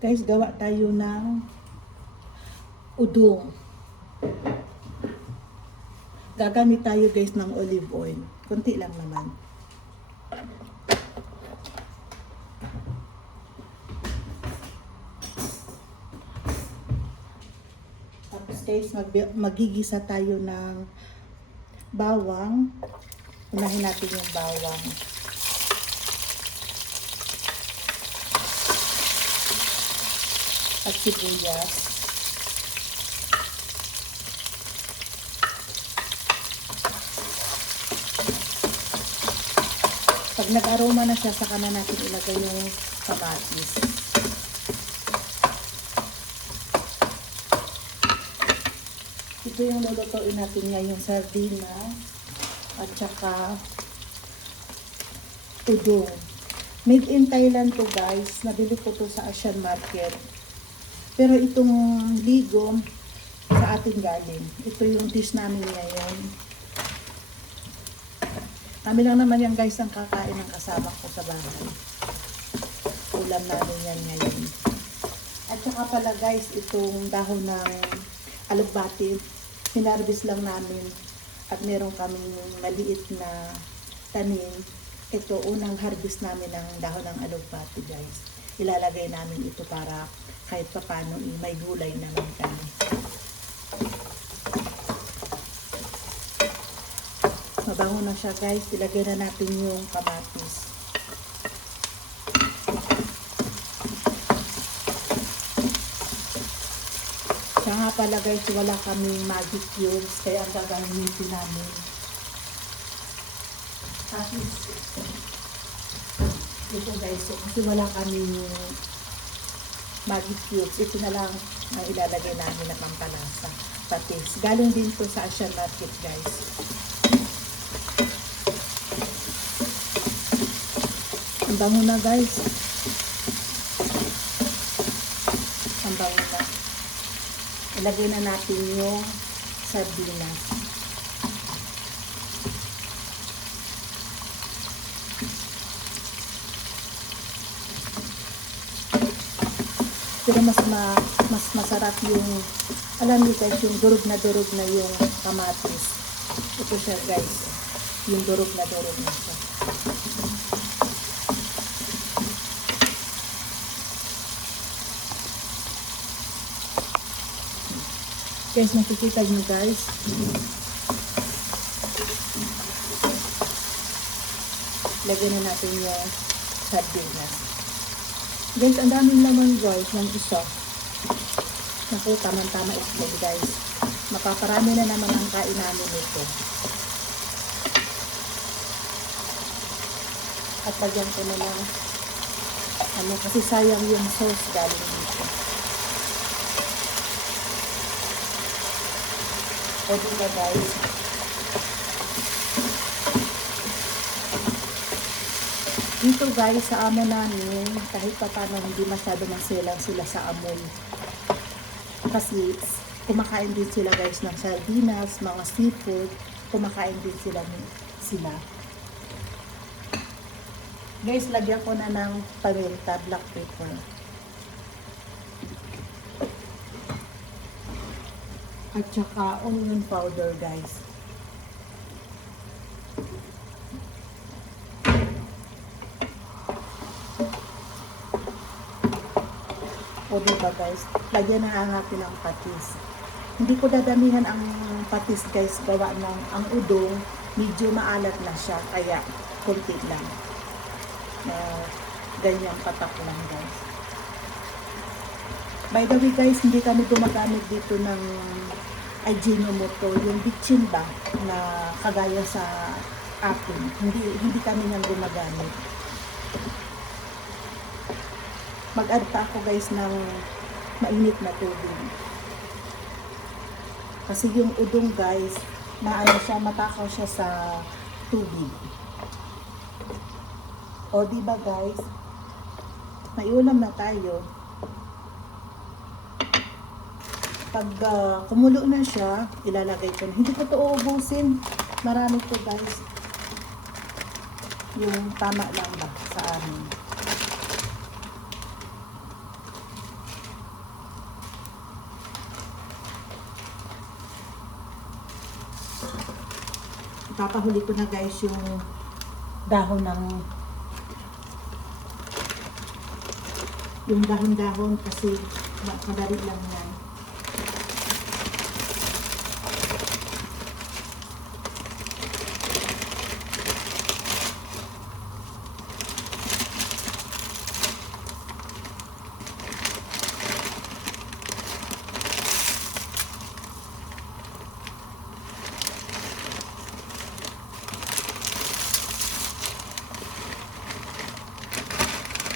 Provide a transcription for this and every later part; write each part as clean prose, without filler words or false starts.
Guys, gawa tayo ng udong. Gagamit tayo guys ng olive oil. Kunti lang naman. Tapos guys, magigisa tayo ng bawang. Unahin natin yung bawang. At sibuyas. Pag nag-aroma na siya, saka na natin ilagay yung kamatis. Ito yung lulutuin natin ngayon, sardinas at saka udong. Made in Thailand to guys. Nabili ko to sa Asian market. Pero itong ligom sa atin galing. Ito yung dish namin ngayon. Kami lang naman yan guys ang kakain ng kasama ko sa bahay. Ulam namin yan ngayon. At saka pala guys, itong dahon ng alugbati, hinarbis lang namin. At meron kaming maliit na tanim. Ito, unang harvest namin ng dahon ng alugbati guys. Ilalagay namin ito para kahit pa paano may gulay naman kami. Mabango na siya guys, ilagay na natin yung kamatis. Siya nga pala guys, wala kaming magic cubes, kaya ang gagamitin namin. Tapos, ito guys, kasi wala kaming magic cubes, ito na lang ang ilalagay namin na pampalasa. Patis. Galing din to sa Asian market guys. Ang bango na guys. Ang bango na. Ilagay na natin yung sardinas. Pero mas masarap yung, alam niyo guys, yung durog na yung kamatis. Ito siya guys. Yung durog na siya. Guys, nakikita nyo guys. Lagyan na natin yung sardinas. Guys, ang daming laman guys ng isa. Naku, tamang-tama itlog guys. Mapaparami na naman ang kain namin nito. At lagyan ko na lang kasi sayang yung sauce galing dito. O diba guys? Dito guys, sa amo namin, kahit pa paano hindi masyado maselang sila sa amoy. Kasi kumakain din sila guys ng sardinas, mga seafood, kumakain din sila. Guys, lagyan ko na ng paminta, black pepper. At saka onion powder guys. O diba guys, lagyan na natin ang patis. Hindi ko dadamihan ang patis guys, gawa ng ang udong, medyo maalat na siya, kaya konti lang. Ganyang patak lang guys. By the way guys, hindi kami gumagamit dito ng Ajinomoto, yung bitchin ba na kagaya sa atin. Hindi kami nang gumagamit. Mag-add pa ako guys ng mainit na tubig. Kasi yung udong guys, matakaw siya sa tubig. O diba guys, may ulam na tayo. Pag kumulo na siya, ilalagay ko. Hindi ko ito uubusin. Marami to guys. Yung tama lang ba sa amin. Papahuli ko na guys yung dahon ng dahon kasi madali lang yan.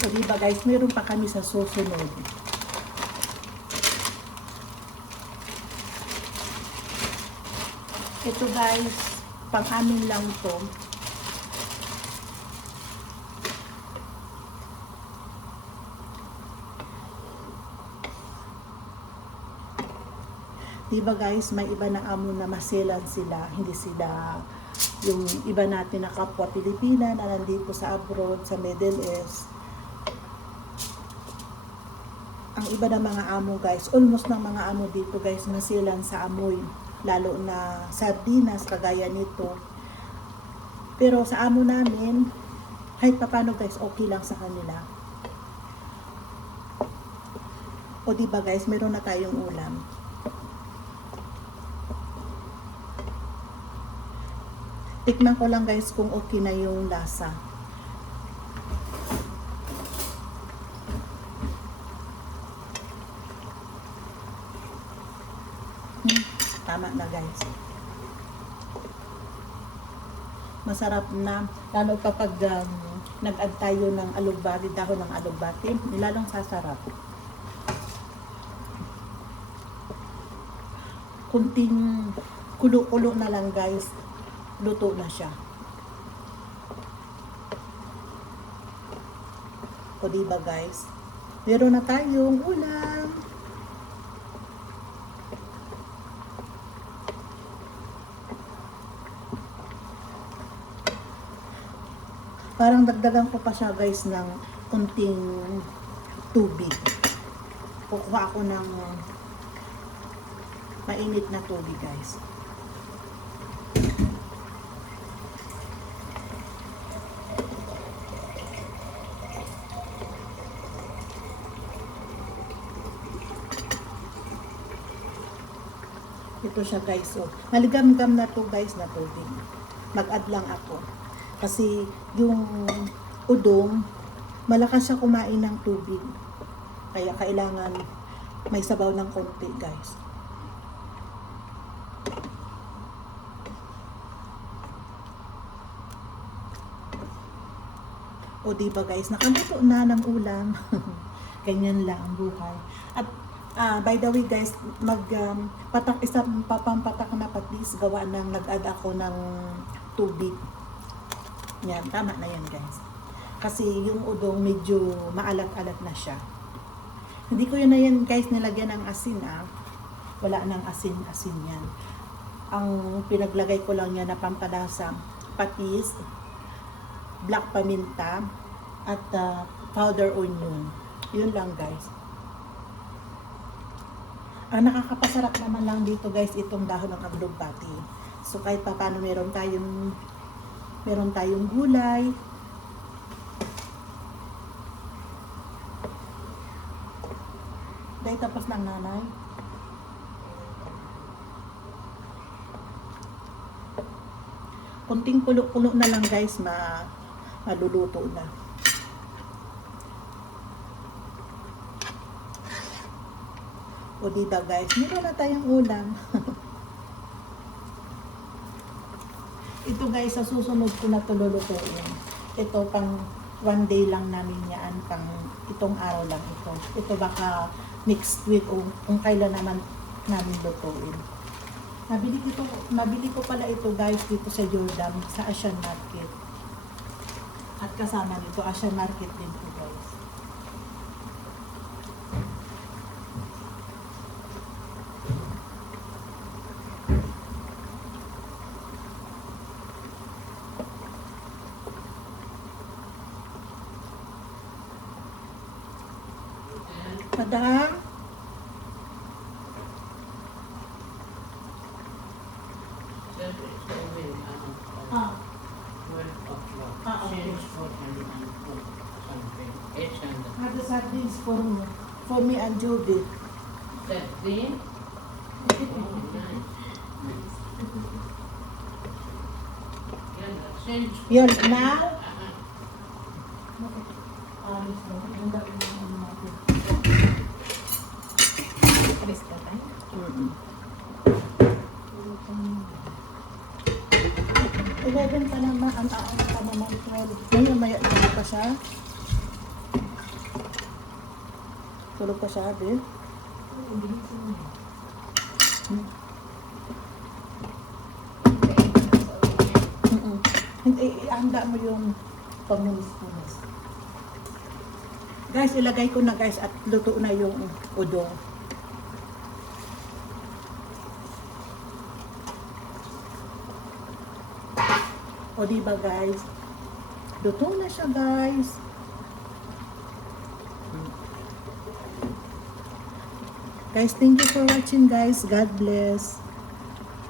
So, diba guys, meron pa kami sa susunod. Ito guys, pang amin lang to. Diba guys, may iba na amo na maselan sila, hindi sila yung iba natin na kapwa Pilipina na nandito sa abroad, sa Middle East. Ang iba ng mga amo guys, almost ng mga amo dito guys, masilan sa amoy, lalo na sardinas kagaya nito. Pero sa amo namin, kahit papano guys, okay lang sa kanila. O diba guys, meron na tayong ulam. Tikman ko lang guys kung okay na yung lasa. Tama na guys. Masarap na. Lalo kapag nag-add tayo ng alugbati, dahon ng alugbati, nilalong sasarap. Kunting kulo-kulo na lang guys. Luto na siya. O diba guys? Meron na tayong ulam. Parang dagdagan ko pa siya guys ng kunting tubig. Kukuha ako ng mainit na tubig guys. Ito siya guys. So, maligam-gam na to guys na tubig. Mag-add lang ako. Kasi yung udong, malakas siya kumain ng tubig. Kaya kailangan may sabaw ng konti guys. O diba guys, nakaluto na ng ulam. Ganyan lang ang buhay. At by the way guys, papampatak na patis, gawa ng nag-add ako ng tubig. Yan, tama na yan guys. Kasi yung udong medyo maalat-alat na siya. Hindi ko yun na yan guys nilagyan ng asin Wala nang asin-asin yan. Ang pinaglagay ko lang yan na pampadasa, patis, black paminta, at powder onion. Yun lang guys. Ang nakakapasarap naman lang dito guys, itong dahon ng alugbati. So kahit pa paano meron tayong gulay. Dahil tapos ng nanay. Kunting pulo-pulo na lang guys, maluluto na. O diba guys, meron na tayong ulam. Ito guys, sa susunod ko na ito lulutuin. Ito pang one day lang namin yan, pang itong araw lang ito. Ito baka next week o kung kailan naman namin lutuin. Nabili ko pala ito guys dito sa Jordan, sa Asian Market. At kasama nito, Asian Market din po guys. Madam? Have the sardines for me and Jody. Yun, now, Alis ka tayo. 11 pa naman, ang pa naman 12. Ngayon, maya tulog pa siya. Tulog pa siya, Bill. Hindi, ihanda mo yung pangmunis-munis. Guys, ilagay ko na guys at luto na yung udong. O diba guys? Luto na siya guys. Guys, thank you for watching guys. God bless.